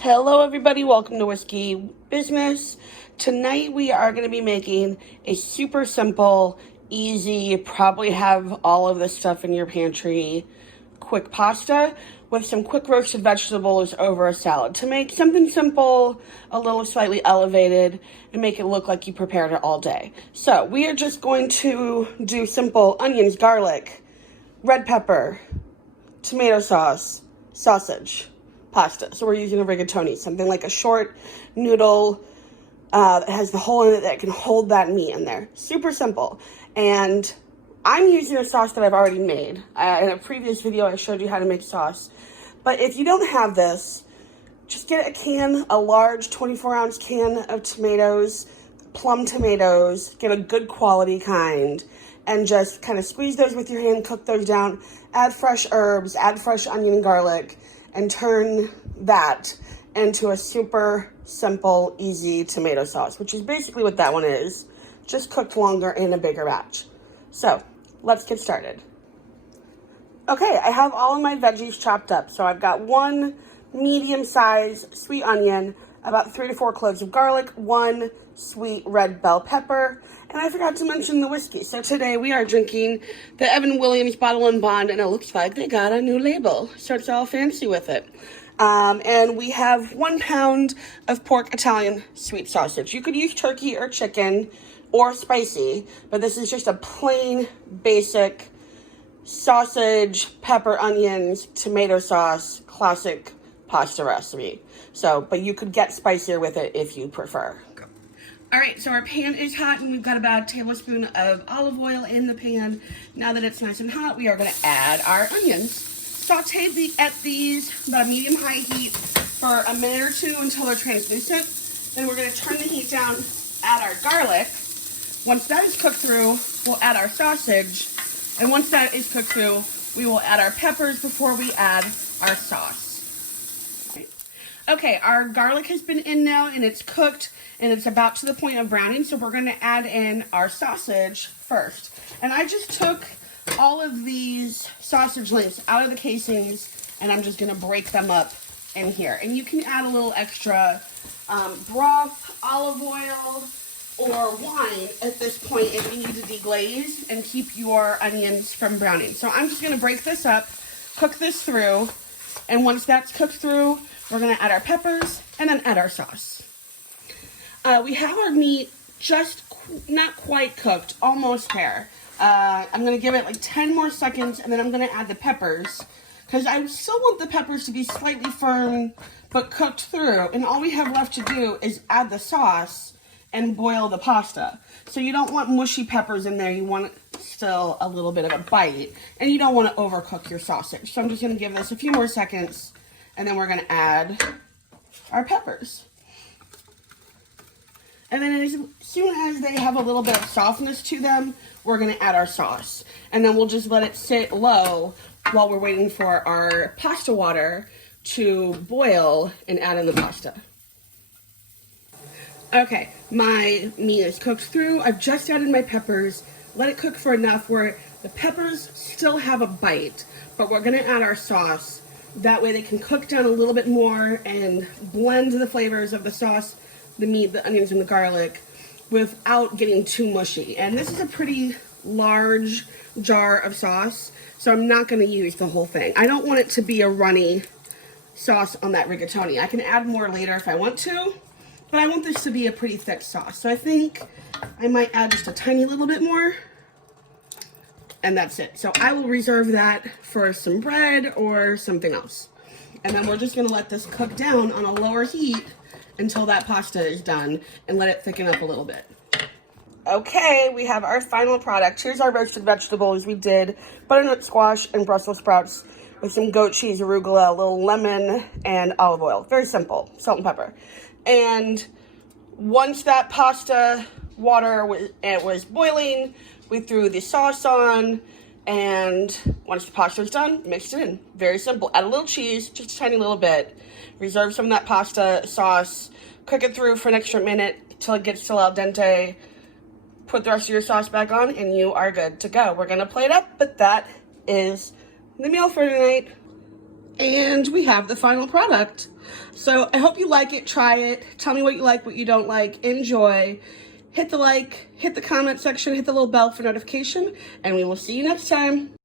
Hello everybody, welcome to Whiskey Business. Tonight we are going to be making a super simple, easy, probably have all of this stuff in your pantry, quick pasta with some quick roasted vegetables over a salad to make something simple, a little slightly elevated, and make it look like you prepared it all day. So we are just going to do simple onions, garlic, red pepper, tomato sauce, sausage, pasta. So we're using a rigatoni, something like a short noodle that has the hole in it that can hold that meat in there. Super simple. And I'm using a sauce that I've already made. In a previous video, I showed you how to make sauce. But if you don't have this, just get a large 24-ounce can of tomatoes, plum tomatoes, get a good quality kind, and just kind of squeeze those with your hand, cook those down, add fresh herbs, add fresh onion and garlic, and turn that into a super simple, easy tomato sauce, which is basically what that one is, just cooked longer in a bigger batch. So let's get started. Okay, I have all of my veggies chopped up. So I've got one medium-sized sweet onion, about 3 to 4 cloves of garlic, one sweet red bell pepper, and I forgot to mention the whiskey. So today we are drinking the Evan Williams Bottle and Bond, and it looks like they got a new label, so it's all fancy with it. And we have 1 pound of pork Italian sweet sausage. You could use turkey or chicken or spicy, but this is just a plain, basic sausage, pepper, onions, tomato sauce, classic pasta recipe. So, but you could get spicier with it if you prefer. All right, so our pan is hot and we've got about a tablespoon of olive oil in the pan. Now that it's nice and hot, we are gonna add our onions. Saute at these about a medium-high heat for a minute or two until they're translucent. Then we're gonna turn the heat down, add our garlic. Once that is cooked through, we'll add our sausage. And once that is cooked through, we will add our peppers before we add our sauce. Okay, our garlic has been in now and it's cooked and it's about to the point of browning, so we're gonna add in our sausage first. And I just took all of these sausage links out of the casings and I'm just gonna break them up in here. And you can add a little extra broth, olive oil, or wine at this point if you need to deglaze and keep your onions from browning. So I'm just gonna break this up, cook this through, and once that's cooked through, we're gonna add our peppers and then add our sauce. We have our meat just not quite cooked, almost there. I'm gonna give it like 10 more seconds and then I'm gonna add the peppers because I still want the peppers to be slightly firm but cooked through, and all we have left to do is add the sauce and boil the pasta. So you don't want mushy peppers in there, you want still a little bit of a bite, and you don't want to overcook your sausage. So I'm just gonna give this a few more seconds and then we're gonna add our peppers. And then as soon as they have a little bit of softness to them, we're gonna add our sauce. And then we'll just let it sit low while we're waiting for our pasta water to boil and add in the pasta. Okay, my meat is cooked through. I've just added my peppers. Let it cook for enough where the peppers still have a bite, but we're gonna add our sauce. That way they can cook down a little bit more and blend the flavors of the sauce, the meat, the onions, and the garlic without getting too mushy. And this is a pretty large jar of sauce, so I'm not gonna use the whole thing. I don't want it to be a runny sauce on that rigatoni. I can add more later if I want to, but I want this to be a pretty thick sauce. So I think I might add just a tiny little bit more, and that's it. So I will reserve that for some bread or something else. And then we're just gonna let this cook down on a lower heat until that pasta is done and let it thicken up a little bit. Okay, we have our final product. Here's our roasted vegetables. We did butternut squash and Brussels sprouts with some goat cheese, arugula, a little lemon, and olive oil. Very simple, salt and pepper. And once that pasta water was boiling, we threw the sauce on, and once the pasta was done, mixed it in. Very simple. Add a little cheese, just a tiny little bit. Reserve some of that pasta sauce, cook it through for an extra minute till it gets still al dente. Put the rest of your sauce back on, and you are good to go. We're gonna plate it up, but that is the meal for tonight. And we have the final product. So I hope you like it, try it. Tell me what you like, what you don't like, enjoy. Hit the like, hit the comment section, hit the little bell for notification, and we will see you next time.